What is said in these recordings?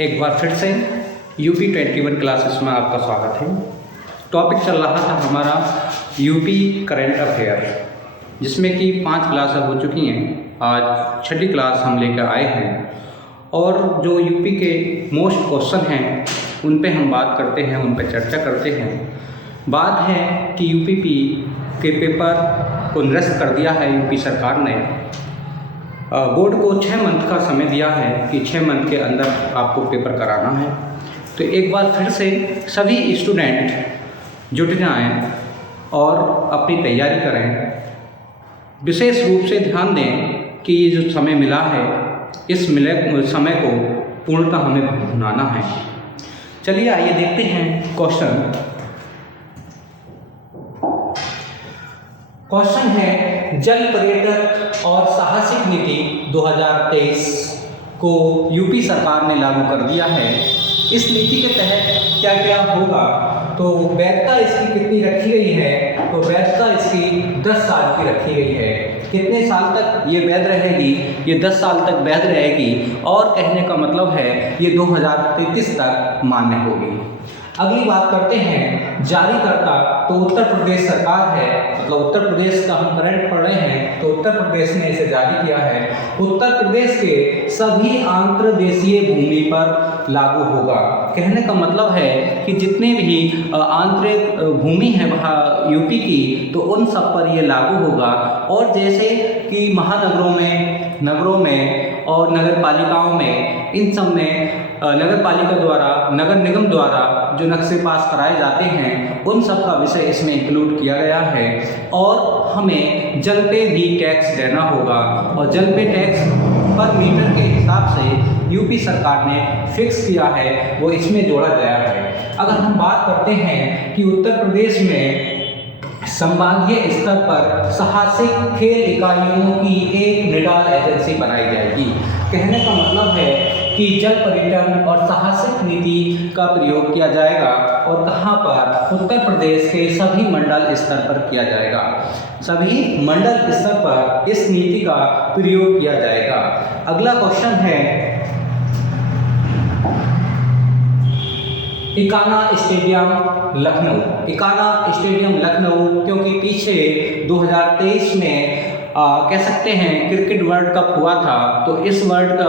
एक बार फिर से यूपी 21 क्लासेस में आपका स्वागत है। टॉपिक चल रहा था हमारा यूपी करंट अफेयर, जिसमें कि 5 क्लास हो चुकी हैं। आज छठी क्लास हम लेकर आए हैं और जो यूपी के मोस्ट क्वेश्चन हैं उन पे हम बात करते हैं, उन पे चर्चा करते हैं। बात है कि यूपीपी के पेपर को निरस्त कर दिया है यूपी सरकार ने। बोर्ड को 6 मंथ का समय दिया है कि 6 मंथ के अंदर आपको पेपर कराना है। तो एक बार फिर से सभी स्टूडेंट जुट जाएं और अपनी तैयारी करें। विशेष रूप से ध्यान दें कि ये जो समय मिला है, इस मिले समय को पूर्णतः हमें भुनाना है। चलिए आइए देखते हैं क्वेश्चन है जल पर्यटक और साहसिक नीति 2023 को यूपी सरकार ने लागू कर दिया है। इस नीति के तहत क्या क्या होगा, तो वैधता इसकी कितनी रखी गई है, तो वैधता इसकी 10 साल की रखी गई है। कितने साल तक ये वैध रहेगी, ये 10 साल तक वैध रहेगी और कहने का मतलब है ये 2033 तक मान्य होगी। अगली बात करते हैं जारीकर्ता, तो उत्तर प्रदेश सरकार है, मतलब उत्तर प्रदेश का हम करंट पढ़ रहे हैं, तो उत्तर प्रदेश ने इसे जारी किया है। उत्तर प्रदेश के सभी अंतर्देशीय भूमि पर लागू होगा। कहने का मतलब है कि जितने भी आंतरिक भूमि है यूपी की, तो उन सब पर ये लागू होगा। और जैसे कि नगरों में और नगर पालिकाओं में, इन सब में नगर पालिका द्वारा, नगर निगम द्वारा जो नक्शे पास कराए जाते हैं, उन सब का विषय इसमें इंक्लूड किया गया है। और हमें जल पे भी टैक्स देना होगा और जल पे टैक्स पर मीटर के हिसाब से यूपी सरकार ने फिक्स किया है, वो इसमें जोड़ा गया है। अगर हम बात करते हैं कि उत्तर प्रदेश में संभागीय स्तर पर साहसिक खेल इकाइयों की एक निडाल एजेंसी बनाई जाएगी। कहने का मतलब है कि जल पर्यटन और साहसिक नीति का प्रयोग किया जाएगा और कहाँ पर, उत्तर प्रदेश के सभी मंडल स्तर पर किया जाएगा। सभी मंडल स्तर पर इस नीति का प्रयोग किया जाएगा। अगला क्वेश्चन है इकाना स्टेडियम लखनऊ, क्योंकि पीछे 2023 में कह सकते हैं क्रिकेट वर्ल्ड कप हुआ था। तो इस वर्ल्ड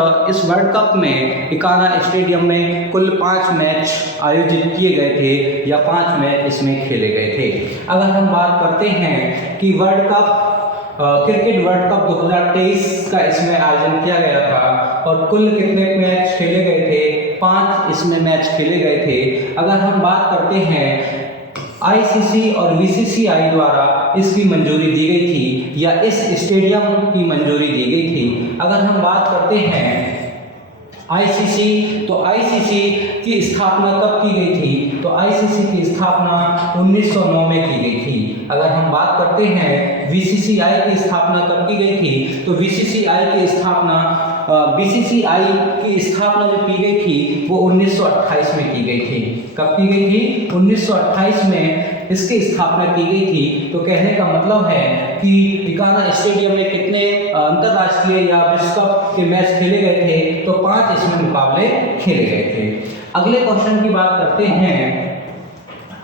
कप में इकाना स्टेडियम में कुल 5 मैच आयोजित किए गए थे या 5 मैच इसमें खेले गए थे। अगर हम बात करते हैं कि क्रिकेट वर्ल्ड कप 2023 का इसमें आयोजन किया गया था और कुल कितने मैच खेले गए थे, 5 इसमें मैच खेले गए थे। अगर हम बात करते हैं आईसीसी और बीसीसीआई द्वारा इसकी मंजूरी दी गई थी या इस स्टेडियम की मंजूरी दी गई थी। अगर हम बात करते हैं आईसीसी, तो आईसीसी की स्थापना कब की गई थी, तो आईसीसी की स्थापना 1909 में की गई थी। अगर हम बात करते हैं बीसीसीआई की स्थापना कब की गई थी, तो बीसीसीआई की स्थापना जो की गई थी वो 1928 में की गई थी। कब की गई थी? 1928 में इसकी स्थापना की गई थी। तो कहने का मतलब है कि इकाना स्टेडियम में कितने अंतर्राष्ट्रीय या विश्व कप के मैच खेले गए थे, तो 5 इसमें मुकाबले खेले गए थे। अगले क्वेश्चन की बात करते हैं।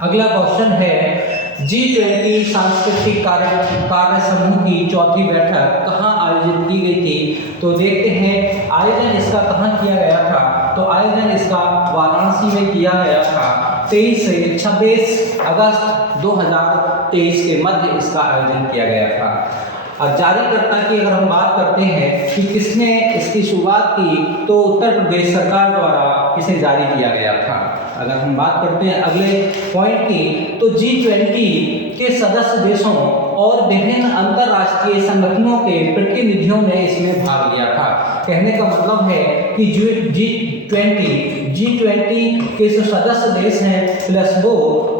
अगला क्वेश्चन है G20 सांस्कृतिक कार्य समूह की चौथी बैठक कहाँ आयोजित की गई थी, तो देखते हैं आयोजन इसका कहाँ किया गया था। तो आयोजन इसका वाराणसी में किया गया था। 23 से 26 अगस्त 2023 के मध्य इसका आयोजन किया गया था। और जारीकर्ता की अगर हम बात करते हैं कि किसने इसकी शुरुआत की, तो उत्तर प्रदेश सरकार द्वारा इसे जारी किया गया था। अगर हम बात करते हैं अगले पॉइंट की, तो G20 के सदस्य देशों और विभिन्न अंतर्राष्ट्रीय संगठनों के प्रतिनिधियों ने इसमें भाग लिया था। कहने का मतलब है कि G20 के जो सदस्य देश हैं प्लस वो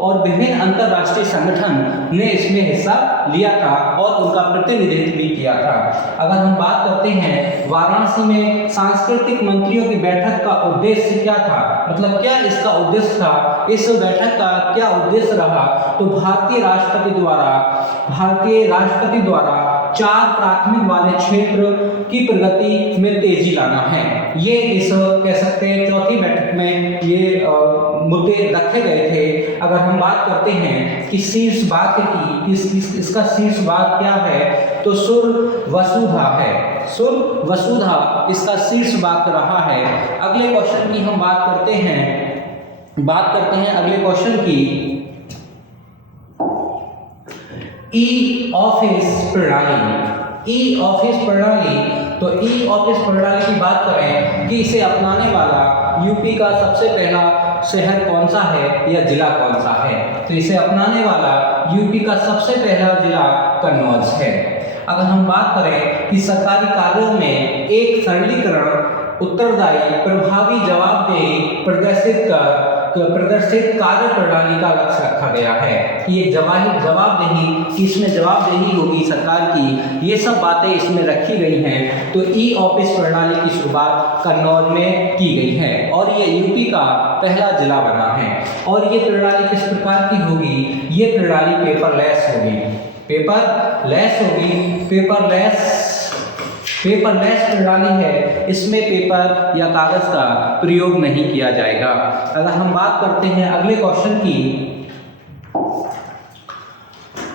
और विभिन्न अंतर्राष्ट्रीय संगठन ने इसमें हिस्सा लिया था और उनका प्रतिनिधित्व भी किया था। अगर हम बात करते हैं वाराणसी में सांस्कृतिक मंत्रियों की बैठक का उद्देश्य क्या था, मतलब क्या इसका उद्देश्य था, इस बैठक का क्या उद्देश्य रहा, तो भारतीय राष्ट्रपति द्वारा 4 प्राथमिक वाले क्षेत्र की प्रगति में तेजी लाना है। ये इस कह सकते हैं चौथी बैठक में ये मुद्दे रखे गए थे। अगर हम बात करते हैं कि शीर्ष वाक्य की इसका शीर्ष वाक्य क्या है, तो सुर वसुधा है। सुर वसुधा इसका शीर्ष वाक्य रहा है। अगले क्वेश्चन की हम बात करते हैं अगले क्वेश्चन की, ई ऑफिस प्रणाली। ई ऑफिस प्रणाली, तो ई ऑफिस प्रणाली की बात करें कि इसे अपनाने वाला यूपी का सबसे पहला शहर कौन सा है या जिला कौन सा है, तो इसे अपनाने वाला यूपी का सबसे पहला जिला कन्नौज है। अगर हम बात करें कि सरकारी कार्यों में एक सरलीकरण, उत्तरदायी, प्रभावी, जवाबदेही, प्रदर्शित कार्य प्रणाली का लक्ष्य रखा गया है कि ये जवाबदेही, इसमें जवाबदेही होगी सरकार की, ये सब बातें इसमें रखी गई हैं। तो ई ऑफिस प्रणाली की शुरुआत कन्नौज में की गई है और ये यूपी का पहला जिला बना है। और ये प्रणाली किस प्रकार की होगी, ये प्रणाली पेपरलेस होगी। पेपरलेस प्रणाली है, इसमें पेपर या कागज का प्रयोग नहीं किया जाएगा। अगर हम बात करते हैं अगले क्वेश्चन की,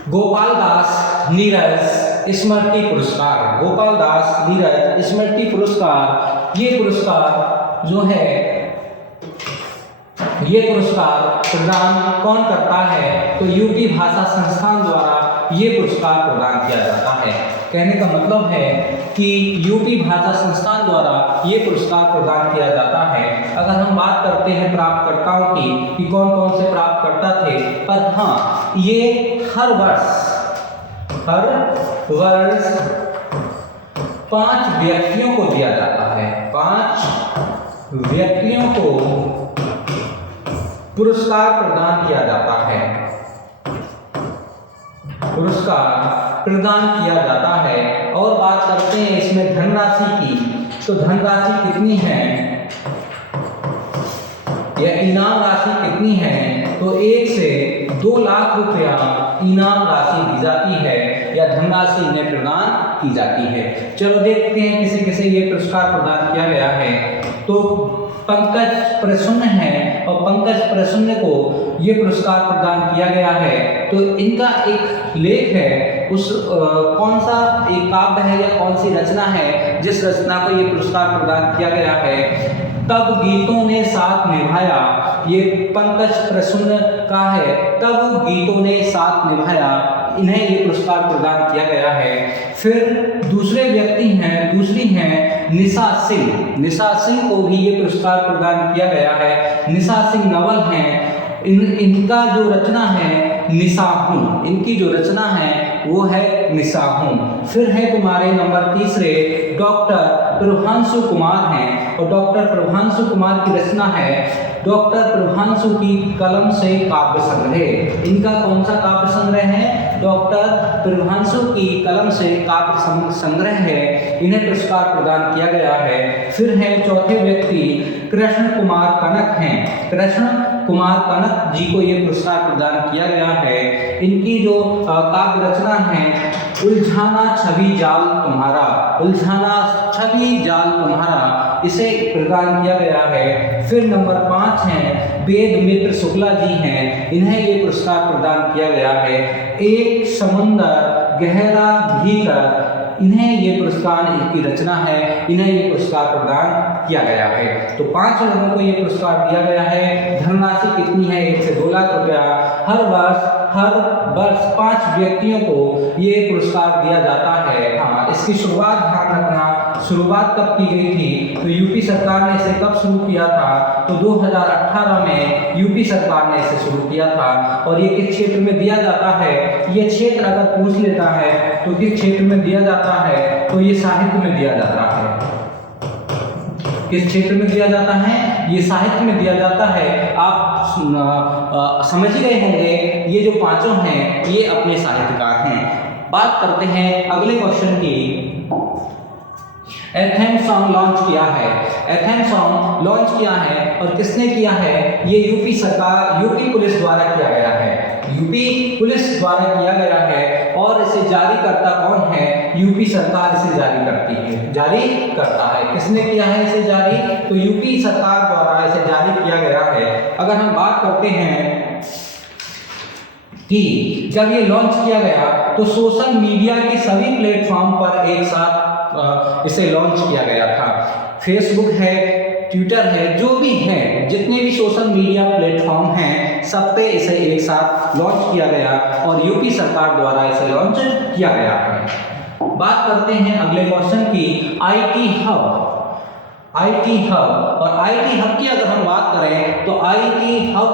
गोपाल दास नीरज स्मृति पुरस्कार। गोपाल दास नीरज स्मृति पुरस्कार, ये पुरस्कार जो है, ये पुरस्कार प्रदान कौन करता है, तो यूपी भाषा संस्थान द्वारा ये पुरस्कार प्रदान किया जाता है। कहने का मतलब है कि यूपी भाषा संस्थान द्वारा ये पुरस्कार प्रदान किया जाता है। अगर हम बात करते हैं प्राप्तकर्ताओं की कि कौन कौन से प्राप्तकर्ता थे, पर हाँ, ये हर वर्ष 5 व्यक्तियों को दिया जाता है। 5 व्यक्तियों को पुरस्कार प्रदान किया जाता है, और बात करते हैं इसमें धनराशि की, तो धनराशि कितनी है या इनाम राशि कितनी है, तो 1 से 2 लाख रुपया इनाम राशि दी जाती है या धनराशि इन्हें प्रदान की जाती है। चलो देखते हैं किसे किसे ये पुरस्कार प्रदान किया गया है। तो पंकज प्रसन्न है और पंकज प्रसन्न को ये पुरस्कार प्रदान किया गया है। तो इनका एक लेख है, उस कौन सा एक काव्य है या कौन सी रचना है जिस रचना को ये पुरस्कार प्रदान किया गया है, तब गीतों ने साथ निभाया। ये पंकज प्रसन्न का है, तब गीतों ने साथ निभाया, इन्हें ये पुरस्कार प्रदान किया गया है। फिर दूसरी हैं निशा सिंह को भी ये पुरस्कार प्रदान किया गया है। निशा सिंह नवल हैं, इनका जो रचना है निशा हूँ, इनकी जो रचना है वो है निशा हूँ। फिर है तुम्हारे नंबर 3 डॉक्टर प्रभांशु कुमार हैं, और डॉक्टर प्रभांशु कुमार की रचना है डॉक्टर प्रभांशु की कलम से काव्य संग्रह। इनका कौन सा काव्य संग्रह है, डॉक्टर प्रभांशु की कलम से काव्य संग्रह है, इन्हें पुरस्कार प्रदान किया गया है। फिर है चौथे व्यक्ति कृष्ण कुमार कनक हैं, कृष्ण कुमार कनक जी को ये पुरस्कार प्रदान किया गया है। इनकी जो काव्य रचना है उलझाना छवि जाल तुम्हारा, इसे प्रदान किया गया है। फिर नंबर 5 हैं वेद मित्र शुक्ला जी हैं, इन्हें ये पुरस्कार प्रदान किया गया है। एक समुंदर गहरा भीतर, इन्हें ये पुरस्कार, इनकी रचना है, इन्हें ये पुरस्कार प्रदान किया गया है। तो 5 लोगों को ये पुरस्कार दिया गया है। धनराशि कितनी है, 1 से 2 लाख रुपया। हर वर्ष 5 व्यक्तियों को ये पुरस्कार दिया जाता है। हाँ, इसकी शुरुआत ध्यान रखना, शुरुआत कब की गई थी, तो यूपी सरकार ने इसे कब शुरू किया था, तो 2018 में यूपी सरकार ने इसे शुरू किया था। और ये किस क्षेत्र में दिया जाता है, ये क्षेत्र अगर पूछ लेता है तो किस क्षेत्र में दिया जाता है, तो ये साहित्य में दिया जाता है। किस क्षेत्र में दिया जाता है, ये साहित्य में दिया जाता है। आप समझ ही गए होंगे, ये जो 5 हैं ये अपने साहित्यकार हैं। बात करते हैं अगले क्वेश्चन की, एथेन सॉन्ग लॉन्च किया है। एथेन सॉन्ग लॉन्च किया है और किसने किया है? ये यूपी सरकार, यूपी पुलिस द्वारा किया गया है। यूपी पुलिस द्वारा किया गया है और इसे जारी करता कौन है? यूपी सरकार इसे जारी करती है, जारी करता है। किसने किया है इसे जारी? तो यूपी सरकार द्वारा इसे जारी किया गया है। अगर हम बात करते हैं कि जब ये लॉन्च किया गया तो सोशल मीडिया के सभी प्लेटफॉर्म पर एक साथ इसे लॉन्च किया गया था। फेसबुक है, ट्विटर है, जो भी है, जितने भी सोशल मीडिया प्लेटफॉर्म हैं, सब पे इसे एक साथ लॉन्च किया गया और यूपी सरकार द्वारा इसे लॉन्च किया गया है। बात करते हैं अगले क्वेश्चन की, आईटी हब। आईटी हब, और आईटी हब की अगर हम बात करें तो आईटी हब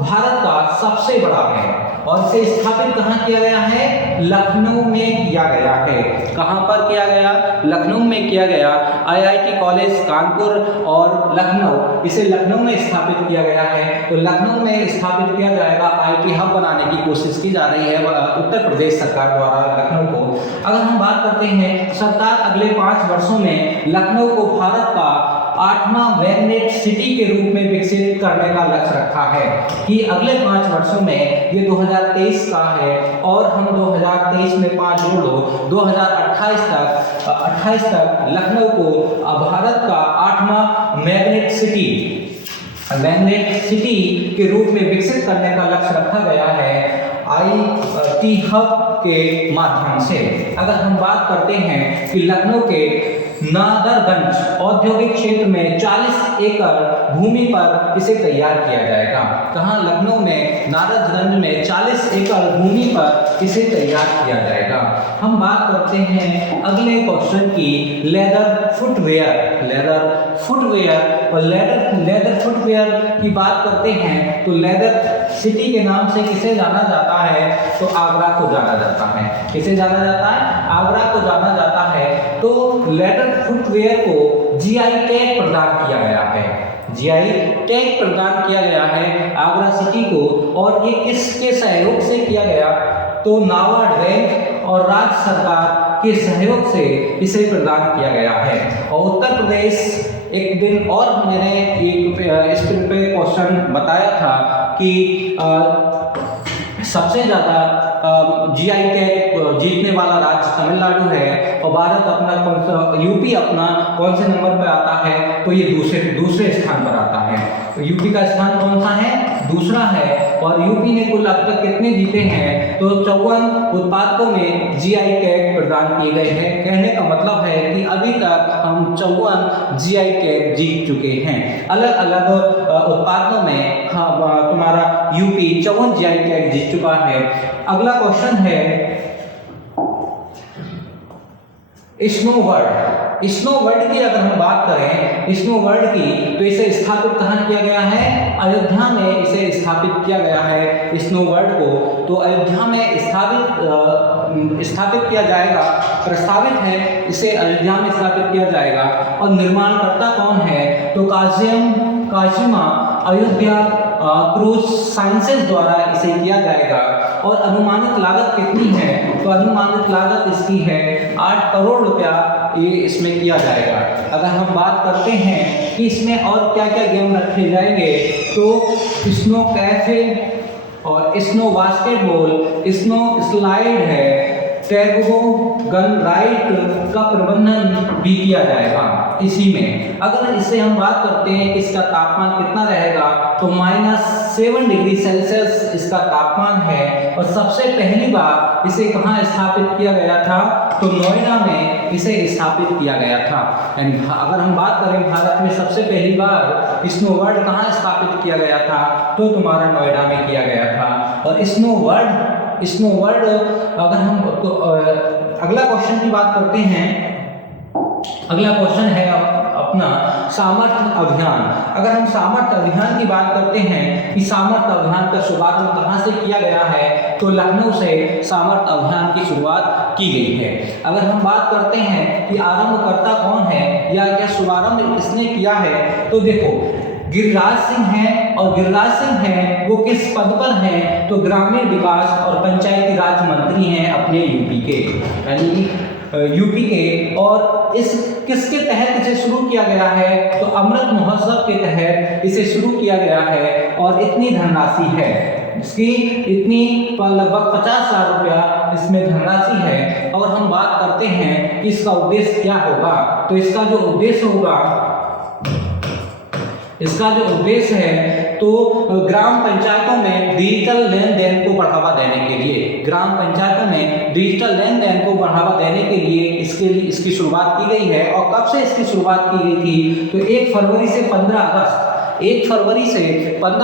भारत का सबसे बड़ा है और इसे स्थापित कहाँ किया गया है? लखनऊ में किया गया है। कहाँ पर किया गया? लखनऊ में किया गया। आईआईटी कॉलेज कानपुर और लखनऊ, इसे लखनऊ में स्थापित किया गया है। तो लखनऊ में स्थापित किया जाएगा, आईटी हब बनाने की कोशिश की जा रही है उत्तर प्रदेश सरकार द्वारा लखनऊ को। अगर हम बात करते हैं, सरकार अगले 5 वर्षों में लखनऊ को भारत का 8वां मैग्नेट सिटी के रूप में विकसित करने का लक्ष्य रखा है कि अगले 5 वर्षों में, ये 2023 का है और हम 2023 में 5 जोड़ लो, 2028 तक लखनऊ को भारत का 8वां मैग्नेट सिटी के रूप में विकसित करने का लक्ष्य रखा गया है आईटी हब के माध्यम से। अगर हम बात करते हैं कि लखनऊ के नादरगंज औद्योगिक क्षेत्र में 40 एकड़ भूमि पर इसे तैयार किया जाएगा। कहाँ? लखनऊ में नादरगंज में 40 एकड़ भूमि पर इसे तैयार किया जाएगा। हम बात करते हैं अगले क्वेश्चन की, लेदर फुटवेयर। लेदर फुटवेयर और लेदर फुटवेयर की बात करते हैं तो लेदर सिटी के नाम से किसे जाना जाता है? तो आगरा को जाना जाता है। किसे जाना जाता है? आगरा को जाना जाता है। तो लेदर फुटवेयर को जीआई टैग प्रदान किया गया है। जीआई टैग प्रदान किया गया है आगरा सिटी को, और ये किसके सहयोग से किया गया? तो नाबार्ड बैंक और राज्य सरकार के सहयोग से इसे प्रदान किया गया है। और उत्तर प्रदेश, एक दिन और मैंने इस पे क्वेश्चन बताया था कि सबसे ज़्यादा जीआई टैग जीतने वाला राज्य तमिलनाडु है और भारत अपना कौन सा, यूपी अपना कौन से नंबर पर आता है? तो ये दूसरे स्थान पर आता है। तो यूपी का स्थान कौन सा है? दूसरा है। और यूपी ने कुल अब तक कितने जीते हैं? तो 54 उत्पादकों में जीआई टैग प्रदान किए गए हैं। कहने का मतलब है कि अभी तक हम 54 जीआई टैग जीत चुके हैं। अलग अलग उत्पादों में तुम्हारा यूपी 54 जीआई टैग जीत चुका है। अगला क्वेश्चन है स्नो वर्ल्ड। स्नो वर्ल्ड की अगर हम बात करें, स्नो वर्ल्ड की, तो इसे स्थापित कहाँ किया गया है? अयोध्या में इसे स्थापित किया गया है स्नो वर्ल्ड को। तो अयोध्या में स्थापित किया जाएगा, प्रस्तावित है इसे अयोध्या में स्थापित किया जाएगा। और निर्माणकर्ता कौन है? तो काजिमा अयोध्या क्रूज साइंसेज द्वारा इसे किया जाएगा। और अनुमानित लागत कितनी है? तो अनुमानित लागत इसकी है 8 करोड़ रुपया ये इसमें किया जाएगा। अगर हम बात करते हैं कि इसमें और क्या क्या गेम रखे जाएंगे, तो स्नो कैफे और स्नो बास्केटबॉल, स्नो स्लाइड है, टैगो गन राइड का प्रबंधन भी किया जाएगा इसी में। अगर इससे हम बात करते हैं कि इसका तापमान कितना रहेगा, तो -7 डिग्री सेल्सियस इसका तापमान है। और सबसे पहली बार इसे कहाँ स्थापित किया गया था? तो नोएडा में इसे स्थापित किया गया था। यानी अगर हम बात करें भारत में सबसे पहली बार स्नो वर्ल्ड कहाँ स्थापित किया गया था, तो तुम्हारा नोएडा में किया गया था। और स्नो वर्ल्ड अगर हम तो अगला क्वेश्चन की बात करते हैं। अगला क्वेश्चन है अपना सामर्थ्य अभियान। अगर हम सामर्थ्य अभियान की बात करते हैं कि सामर्थ्य अभियान का शुभारंभ कहाँ से किया गया है, तो लखनऊ से सामर्थ्य अभियान की शुरुआत की गई है। अगर हम बात करते हैं कि आरंभकर्ता कौन है या क्या शुभारंभ किसने किया है, तो देखो गिरिराज सिंह हैं। और गिरिराज सिंह हैं वो किस पद पर हैं? तो ग्रामीण विकास और पंचायती राज मंत्री हैं अपने यूपी के। यानी यूपी के, और इस किसके तहत इसे शुरू किया गया है, तो अमृत महोत्सव के तहत इसे शुरू किया गया है। और इतनी धनराशि है इसकी, इतनी लगभग 50,000 रुपया इसमें धनराशि है। और हम बात करते हैं कि इसका उद्देश्य क्या होगा, तो इसका जो उद्देश्य होगा, इसका जो उद्देश्य है तो ग्राम पंचायतों में डिजिटल लेन देन को बढ़ावा देने के लिए, ग्राम पंचायतों में डिजिटल लेन देन को बढ़ावा देने के लिए इसकी शुरुआत की गई है। और कब से इसकी शुरुआत की गई थी, तो 1 फरवरी से 15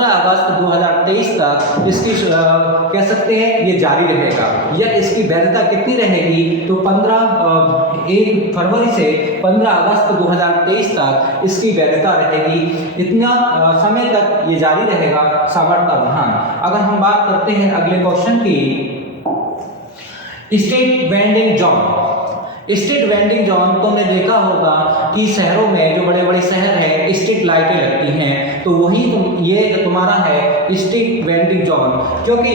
अगस्त 2023 तक इसकी कह सकते हैं ये जारी रहेगा, या इसकी वैधता कितनी रहेगी, तो 1 फरवरी से 15 अगस्त 2023 तक इसकी वैधता रहेगी। इतना समय तक ये जारी रहेगा सामर्थ्य अभियान। अगर हम बात करते हैं अगले क्वेश्चन की, street vending zone. Street vending zone तो हमने देखा होगा कि शहरों में, जो बड़े बड़े शहर हैं, स्ट्रीट लाइटें लगती हैं, तो वही ये तुम्हारा है स्ट्रीट वेंडिंग जोन। क्योंकि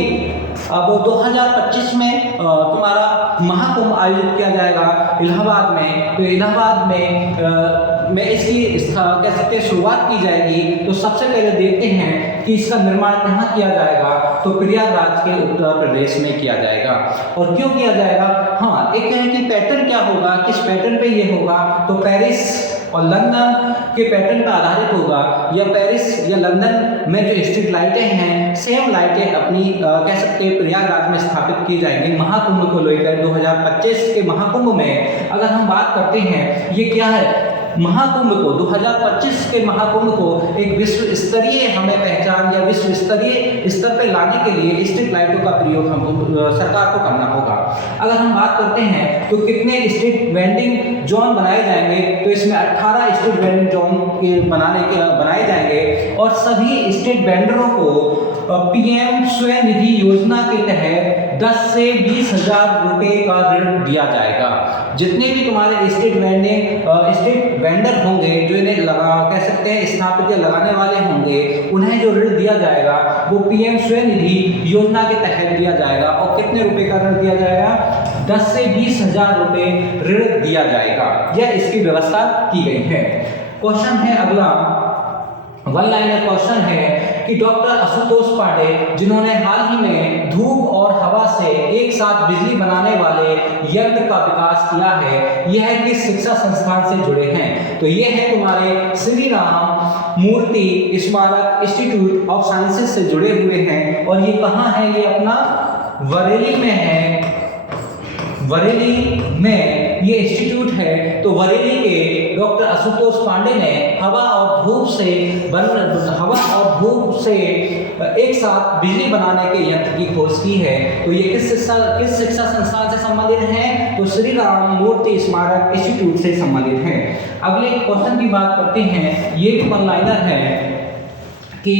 अब 2025 में तुम्हारा महाकुंभ आयोजित किया जाएगा इलाहाबाद में, तो इलाहाबाद में इसकी कह सकते हैं शुरुआत की जाएगी। तो सबसे पहले देखते हैं कि इसका निर्माण कहाँ किया जाएगा, तो प्रयागराज के उत्तर प्रदेश में किया जाएगा। और क्यों किया जाएगा, हाँ, एक है कि पैटर्न क्या होगा, किस पैटर्न पे ये होगा, तो पेरिस और लंदन के पैटर्न पर आधारित होगा, या पेरिस या लंदन में जो स्ट्रीट लाइटें हैं, सेम लाइटें अपनी कह सकते हैं प्रयागराज में स्थापित की जाएंगी महाकुंभ को लेकर। 2025 के महाकुंभ में अगर हम बात करते हैं, ये क्या है, महाकुंभ को 2025 के महाकुंभ को एक विश्व स्तरीय हमें पहचान या विश्व स्तरीय स्तर पे लाने के लिए स्ट्रीट लाइटों का प्रयोग हमको सरकार को करना होगा। अगर हम बात करते हैं तो कितने स्ट्रीट वेंडिंग जोन बनाए जाएंगे, तो इसमें 18 स्ट्रीट वेंडिंग जोन बनाए जाएंगे। और सभी स्ट्रीट वेंडरों को पीएम स्वनिधि योजना के तहत 10 से 20,000 रुपए का ऋण दिया जाएगा। जितने भी तुम्हारे स्ट्रीट वेंडर होंगे, जो इन्हें कह सकते हैं स्थापित या लगाने वाले होंगे, उन्हें जो ऋण दिया जाएगा वो पीएम स्वनिधि योजना के तहत दिया जाएगा। और कितने रुपए का ऋण दिया जाएगा, 10 से 20,000 रुपए ऋण दिया जाएगा। यह इसकी व्यवस्था की गई है। क्वेश्चन है अगला, वन लाइनर क्वेश्चन है कि डॉक्टर आशुतोष पांडे, जिन्होंने हाल ही में धूप और हवा से एक साथ बिजली बनाने वाले यंत्र का विकास किया है, यह किस शिक्षा संस्थान से जुड़े हैं, तो ये है तुम्हारे श्री राम मूर्ति स्मारक इंस्टीट्यूट ऑफ साइंसेज से जुड़े हुए हैं। और ये कहाँ है, ये अपना बरेली में है, बरेली में ये इंस्टीट्यूट है। तो बरेली के डॉक्टर आशुतोष पांडे ने हवा और धूप से एक साथ बिजली बनाने के यंत्र की खोज की है। तो ये किस शिक्षा संस्थान से संबंधित है, तो श्री राम मूर्ति स्मारक इंस्टीट्यूट से संबंधित है। अगले क्वेश्चन की बात करते हैं, ये भी वन लाइनर है कि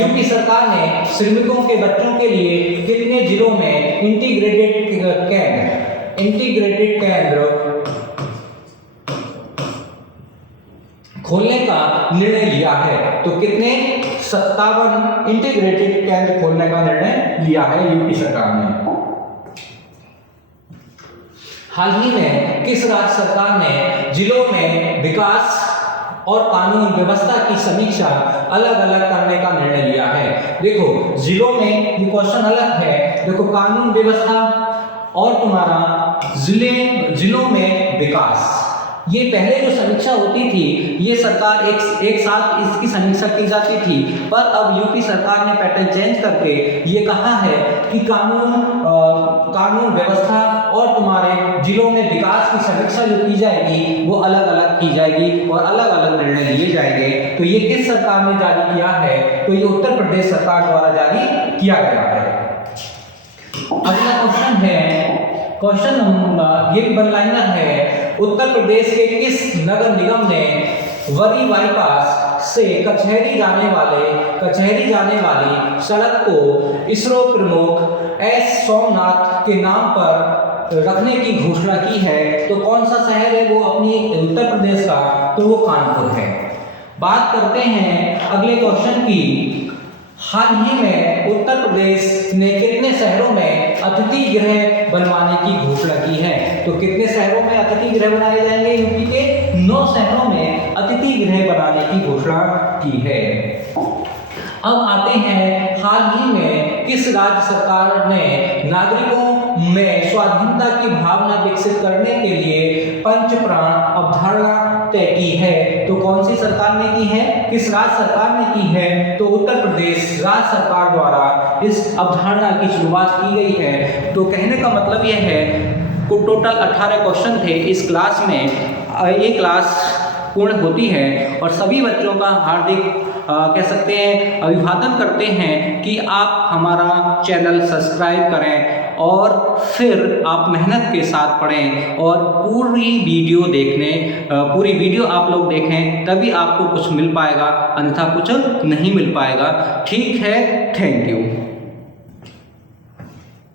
यूपी सरकार ने श्रमिकों के बच्चों के लिए कितने जिलों में इंटीग्रेटेड केंद्र खोलने का निर्णय लिया है, तो कितने 57 इंटीग्रेटेड केंद्र खोलने का निर्णय लिया है यूपी सरकार ने। हाल ही में किस राज्य सरकार ने जिलों में विकास और कानून व्यवस्था की समीक्षा अलग अलग करने का निर्णय लिया है। देखो जिलों में ये क्वेश्चन अलग है, देखो कानून व्यवस्था और तुम्हारा जिलों में विकास, ये पहले जो समीक्षा होती थी ये सरकार एक साथ इसकी समीक्षा की जाती थी, पर अब यूपी सरकार ने पैटर्न चेंज करके ये कहा है कि कानून व्यवस्था और तुम्हारे जिलों में विकास की समीक्षा जो की जाएगी वो अलग अलग की जाएगी और अलग अलग निर्णय लिए जाएंगे। तो ये किस सरकार ने जारी किया है, तो ये उत्तर प्रदेश सरकार द्वारा जारी किया गया है। अगला क्वेश्चन है, क्वेश्चन नंबर ये वन लाइनर है, उत्तर प्रदेश के किस नगर निगम ने वरी बाईपास से कचहरी जाने वाली सड़क को इसरो प्रमुख एस सोमनाथ के नाम पर रखने की घोषणा की है, तो कौन सा शहर है वो अपनी उत्तर प्रदेश का, तो वो कानपुर है। बात करते हैं अगले क्वेश्चन की, हाल ही में उत्तर प्रदेश ने कितने शहरों में अतिथि गृह बनवाने की घोषणा की है? तो कितने शहरों में अतिथि गृह बनाए जाएंगे? यूपी के 9 शहरों में अतिथि गृह बनाने की घोषणा की है। अब आते हैं, हाल ही में किस राज्य सरकार ने नागरिकों में स्वाधीनता की भावना विकसित करने के लिए पंच प्राण अवधारणा तय की है? तो कौन सी सरकार ने की है? किस राज्य सरकार ने की है? तो उत्तर प्रदेश राज्य सरकार द्वारा इस अवधारणा की शुरुआत की गई है। तो कहने का मतलब यह है, टोटल 18 क्वेश्चन थे इस क्लास में। ये क्लास पूर्ण होती है और सभी बच्चों का हार्दिक कह सकते हैं अभिवादन करते हैं कि आप हमारा चैनल सब्सक्राइब करें और फिर आप मेहनत के साथ पढ़ें और पूरी वीडियो आप लोग देखें, तभी आपको कुछ मिल पाएगा, अन्यथा कुछ नहीं मिल पाएगा। ठीक है, थैंक यू।